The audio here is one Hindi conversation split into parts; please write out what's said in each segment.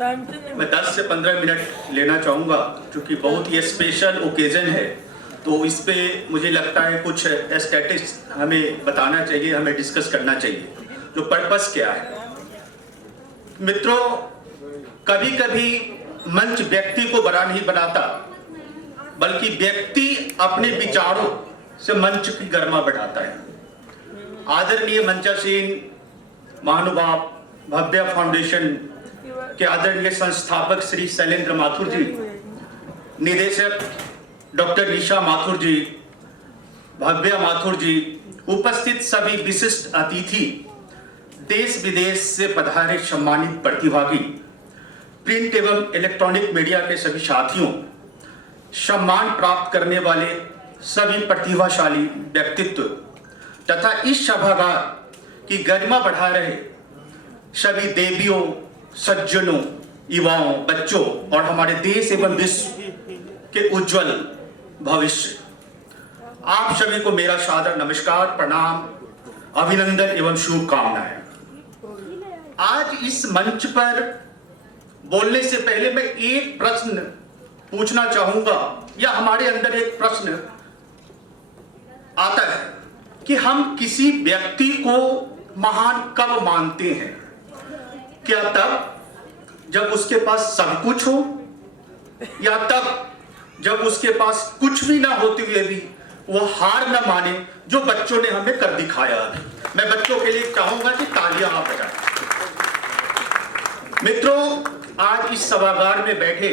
मैं 10 से 15 मिनट लेना चाहूँगा क्योंकि बहुत ही स्पेशल ओकेजन है, तो इस पे मुझे लगता है कुछ स्टैटिस्टिक्स हमें बताना चाहिए, हमें डिस्कस करना चाहिए जो पर्पस क्या है। मित्रों, कभी कभी मंच व्यक्ति को बड़ा नहीं बनाता, बल्कि व्यक्ति अपने विचारों से मंच की गरिमा बढ़ाता है। आदरणीय मंचासीन महानुभाव भव्य फाउंडेशन के आदरणीय संस्थापक श्री शैलेंद्र माथुर जी, निदेशक डॉक्टर निशा माथुर जी, भव्य माथुर जी, उपस्थित सभी विशिष्ट अतिथि, देश विदेश से पधारे सम्मानित प्रतिभागी, प्रिंट एवं इलेक्ट्रॉनिक मीडिया के सभी साथियों, सम्मान प्राप्त करने वाले सभी प्रतिभाशाली व्यक्तित्व तथा इस सभागार की गरिमा बढ़ा रहे सभी देवियों, सज्जनों, युवाओं, बच्चों और हमारे देश एवं विश्व के उज्जवल भविष्य, आप सभी को मेरा सादर नमस्कार, प्रणाम, अभिनंदन एवं शुभकामनाएं। आज इस मंच पर बोलने से पहले मैं एक प्रश्न पूछना चाहूंगा, या हमारे अंदर एक प्रश्न आता है कि हम किसी व्यक्ति को महान कब मानते हैं? क्या तब जब उसके पास सब कुछ हो, या तब जब उसके पास कुछ भी ना होते हुए भी वो हार न माने, जो बच्चों ने हमें कर दिखाया। मैं बच्चों के लिए चाहूंगा कि तालियां आप बजाएं। मित्रों, आज इस सभागार में बैठे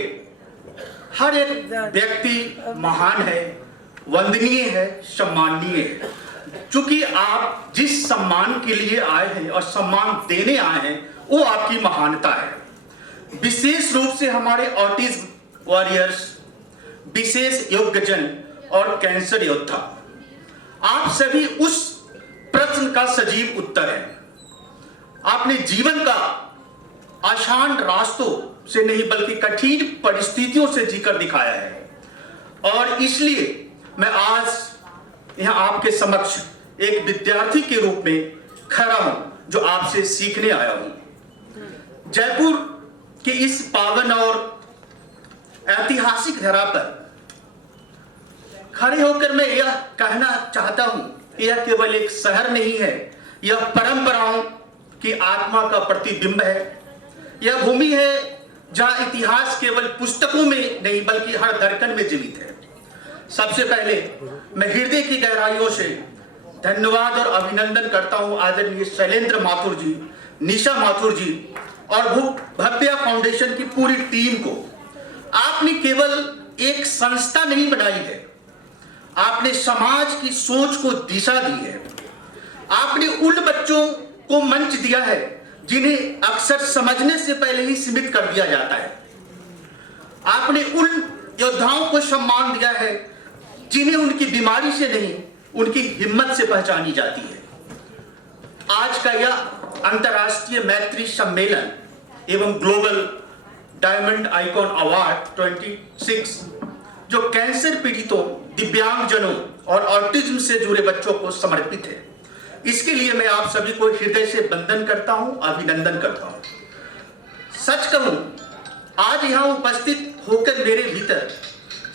हर एक व्यक्ति महान है, वंदनीय है, सम्माननीय है। चूंकि आप जिस सम्मान के लिए आए हैं और सम्मान देने आए हैं, वो आपकी महानता है। विशेष रूप से हमारे ऑटिज्म वॉरियर्स, विशेष योग्यजन और कैंसर योद्धा, आप सभी उस प्रश्न का सजीव उत्तर है। आपने जीवन का आसान रास्तों से नहीं बल्कि कठिन परिस्थितियों से जीकर दिखाया है, और इसलिए मैं आज यहाँ आपके समक्ष एक विद्यार्थी के रूप में खड़ा हूं, जो आपसे सीखने आया हूं। जयपुर के इस पावन और ऐतिहासिक धरा पर खड़े होकर मैं यह कहना चाहता हूं कि यह केवल एक शहर नहीं है, यह परंपराओं की आत्मा का प्रतिबिंब है। यह भूमि है जहां इतिहास केवल पुस्तकों में नहीं बल्कि हर धड़कन में जीवित है। सबसे पहले मैं हृदय की गहराइयों से धन्यवाद और अभिनंदन करता हूं आदरणीय शैलेंद्र माथुर जी, निशा माथुर जी और भव्य फाउंडेशन की पूरी टीम को। आपने केवल एक संस्था नहीं बनाई है, आपने समाज की सोच को दिशा दी है। आपने उन बच्चों को मंच दिया है जिन्हें अक्सर समझने से पहले ही सीमित कर दिया जाता है। आपने उन योद्धाओं को सम्मान दिया है जिन्हें उनकी बीमारी से नहीं, उनकी हिम्मत से पहचानी जाती है। आज का यह अंतर्राष्ट्रीय मैत्री सम्मेलन एवं ग्लोबल डायमंड आइकॉन अवार्ड 26 जो कैंसर पीड़ितों, दिव्यांगजनों और ऑटिज्म से जुड़े बच्चों को समर्पित है, इसके लिए मैं आप सभी को हृदय से वंदन करता हूं, अभिनंदन करता हूं। सच कहूं, आज यहां उपस्थित होकर मेरे भीतर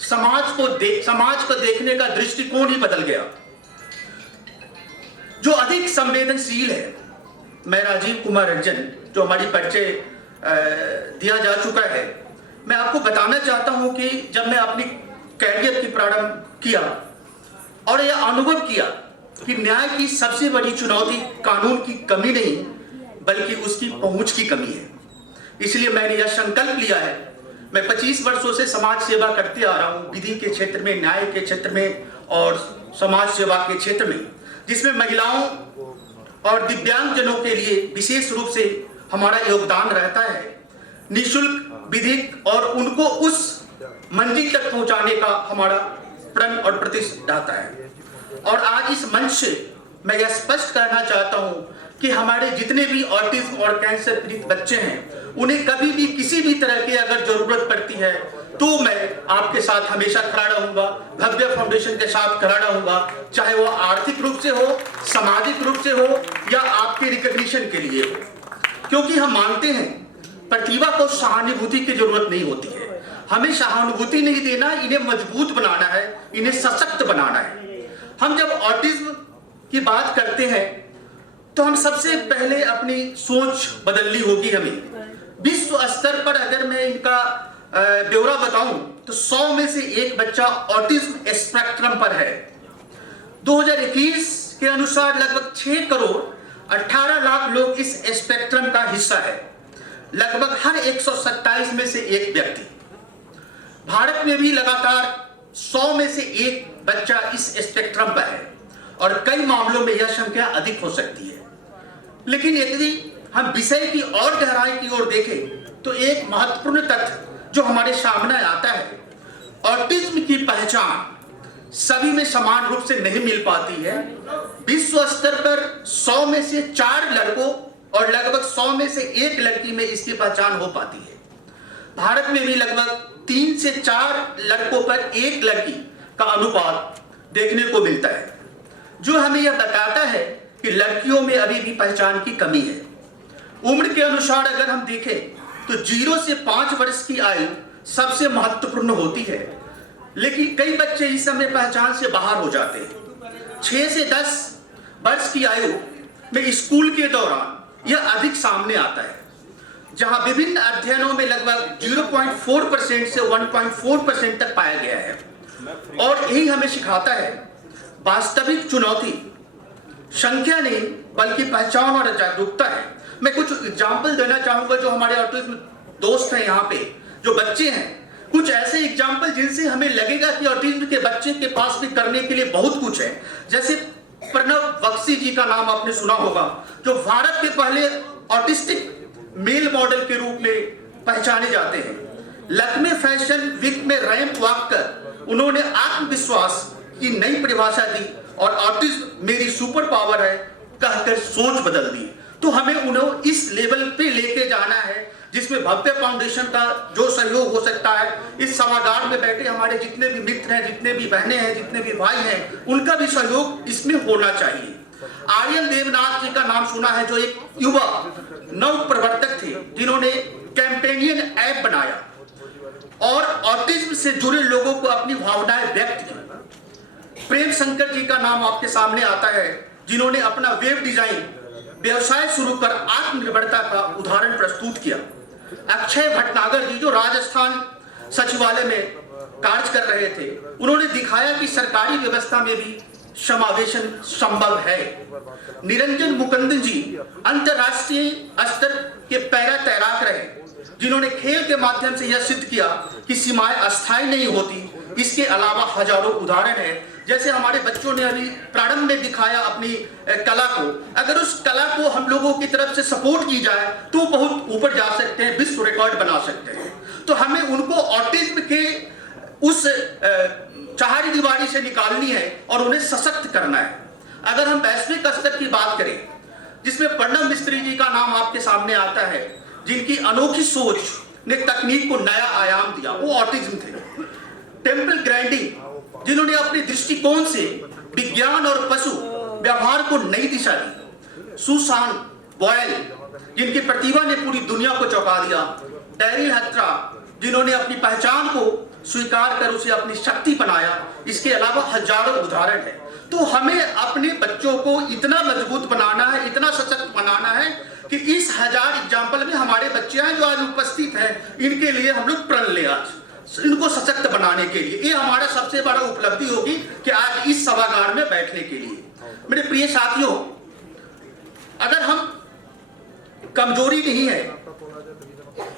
समाज को देखने का दृष्टिकोण ही बदल गया, जो अधिक संवेदनशील है। मैं राजीव कुमार रंजन, जो हमारी परिचय दिया जा चुका है, मैं आपको बताना चाहता हूं कि जब मैं अपनी कैरियर की प्रारंभ किया और यह अनुभव किया कि न्याय की सबसे बड़ी चुनौती कानून की कमी नहीं बल्कि उसकी पहुंच की कमी है, इसलिए मैंने यह संकल्प लिया है। मैं 25 वर्षों से समाज सेवा करते आ रहा हूं, विधि के क्षेत्र में, न्याय के क्षेत्र में और समाज सेवा के क्षेत्र में, जिसमें महिलाओं और दिव्यांगजनों के लिए विशेष रूप से हमारा योगदान रहता है। निःशुल्क विधिक और उनको उस मंजिल तक पहुंचाने का हमारा प्रण और प्रतिष्ठा रहता है। और आज इस मंच से मैं यह स्पष्ट करना चाहता हूं कि हमारे जितने भी ऑटिज्म और कैंसर पीड़ित बच्चे हैं, उन्हें कभी भी किसी भी तरह की अगर जरूरत पड़ती है तो मैं आपके साथ हमेशा खड़ा रहूंगा, भव्य फाउंडेशन के साथ खड़ा रहूंगा, चाहे वो आर्थिक रूप से हो, सामाजिक रूप से हो या आपके रिकॉग्निशन के लिए हो, क्योंकि हम मानते हैं प्रतिभा को सहानुभूति की जरूरत नहीं होती है। हमें सहानुभूति नहीं देना, इन्हें मजबूत बनाना है, इन्हें सशक्त बनाना है। हम जब ऑटिज्म की बात करते हैं तो हम सबसे पहले अपनी सोच बदलनी होगी। हमें विश्व स्तर पर अगर मैं इनका ब्यौरा बताऊं तो 100 में से एक बच्चा ऑटिज्म स्पेक्ट्रम पर है। 2021 के अनुसार लगभग 6 करोड़ 18 लाख लोग इस स्पेक्ट्रम का हिस्सा है। लगभग हर 127 में से एक व्यक्ति। भारत में भी लगातार 100 में से एक बच्चा इस स्पेक्ट्रम पर है और कई मामलों में यह संख्या अधिक हो सकती है। लेकिन यदि हम विषय की और गहराई की ओर देखें तो एक महत्वपूर्ण तथ्य जो हमारे सामने आता है, ऑटिज्म की पहचान सभी में समान रूप से नहीं मिल पाती है। विश्व स्तर पर 100 में से 4 लड़कों और लगभग 100 में से 1 लड़की में इसकी पहचान हो पाती है। भारत में भी लगभग 3 से 4 लड़कों पर 1 लड़की का अनुपात देखने को मिलता है, जो हमें यह बताता है कि लड़कियों में अभी भी पहचान की कमी है। उम्र के अनुसार अगर हम देखें तो 0 से 5 वर्ष की आयु सबसे महत्वपूर्ण होती है, लेकिन कई बच्चे इस समय पहचान से बाहर हो जाते हैं। 6 से 10 वर्ष की आयु में स्कूल के दौरान यह अधिक सामने आता है, जहां विभिन्न अध्ययनों में लगभग 0.4% से 1.4% तक पाया गया है। और यही हमें सिखाता है वास्तविक चुनौती संख्या नहीं बल्कि पहचान और जागरूकता है। मैं कुछ एग्जाम्पल देना चाहूंगा जो हमारे ऑटिज्म दोस्त हैं यहाँ पे, जो बच्चे हैं, कुछ ऐसे एग्जाम्पल जिनसे हमें लगेगा कि ऑटिज्म के बच्चे के पास भी करने के लिए बहुत कुछ है। जैसे प्रणव बख्शी जी का नाम आपने सुना होगा, जो भारत के पहले ऑटिस्टिक मेल मॉडल के रूप में पहचाने जाते हैं। लक्मे फैशन वीक में रैंप वॉक कर उन्होंने आत्मविश्वास की नई परिभाषा दी और ऑटिज्म मेरी सुपर पावर है कहकर सोच बदल दी। तो हमें उन्हें इस लेवल पे लेके जाना है जिसमें भव्य फाउंडेशन का जो सहयोग हो सकता है। इस सभागार में बैठे हमारे जितने भी मित्र हैं, जितने भी बहनें हैं, जितने भी भाई हैं, उनका भी सहयोग इसमें होना चाहिए। आर्यन देवनाथ जी का नाम सुना है, जो एक युवा नव प्रवर्तक थे जिन्होंने कैंपेनियन ऐप बनाया और ऑटिज्म से जुड़े लोगों को अपनी भावनाएं व्यक्त की। प्रेम शंकर जी का नाम आपके सामने आता है, जिन्होंने अपना वेब डिजाइन व्यवसाय शुरू कर आत्मनिर्भरता का उदाहरण प्रस्तुत किया। अक्षय भटनागर जी जो राजस्थान सचिवालय में कार्य कर रहे थे, उन्होंने दिखाया कि सरकारी व्यवस्था में भी समावेशन संभव है। निरंजन मुकुंदन जी अंतरराष्ट्रीय स्तर के पैरा तैराक रहे, जिन्होंने खेल के माध्यम से यह सिद्ध किया कि सीमाएं अस्थायी नहीं होती। इसके अलावा हजारों उदाहरण हैं। जैसे हमारे बच्चों ने अभी प्रारंभ में दिखाया अपनी कला को, अगर उस कला को हम लोगों की तरफ से सपोर्ट की जाए तो बहुत ऊपर जा सकते हैं, विश्व रिकॉर्ड बना सकते हैं। तो हमें उनको ऑटिज्म के उस चाहरी दीवारी से निकालनी है और उन्हें सशक्त करना है। अगर हम वैश्विक स्तर की बात करें, जिसमें प्रणव मिस्त्री जी का नाम आपके सामने आता है, जिनकी अनोखी सोच ने तकनीक को नया आयाम दिया, वो ऑटिज्म थे। टेम्पल ग्रैंडी, जिन्होंने अपने दृष्टिकोण से विज्ञान और पशु व्यवहार को नई दिशा दी। सुसान बॉयल, जिनकी प्रतिभा ने पूरी दुनिया को चौंका दिया। डैरिल हत्रा, जिन्होंने अपनी पहचान को स्वीकार कर उसे अपनी शक्ति बनाया। इसके अलावा हजारों उदाहरण हैं। तो हमें अपने बच्चों को इतना मजबूत बनाना है, इतना सशक्त बनाना है कि इस 1000 एग्जाम्पल में हमारे बच्चे हैं जो आज उपस्थित हैं, इनके लिए हम लोग प्रण ले, आज इनको सशक्त बनाने के लिए। ये हमारा सबसे बड़ा उपलब्धि होगी कि आज इस सभागार में बैठने के लिए। मेरे प्रिय साथियों, अगर हम कमजोरी नहीं है,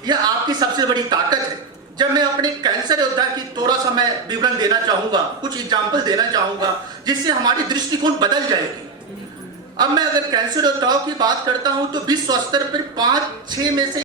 यह आपकी सबसे बड़ी ताकत है। जब मैं अपने कैंसर योद्धा की थोड़ा सा मैं विवरण देना चाहूंगा, कुछ एग्जाम्पल देना चाहूंगा जिससे हमारी दृष्टिकोण बदल जाएगी। अब मैं अगर कैंसर योद्धाओं की बात करता हूं तो विश्व स्तर पर 5-6 में से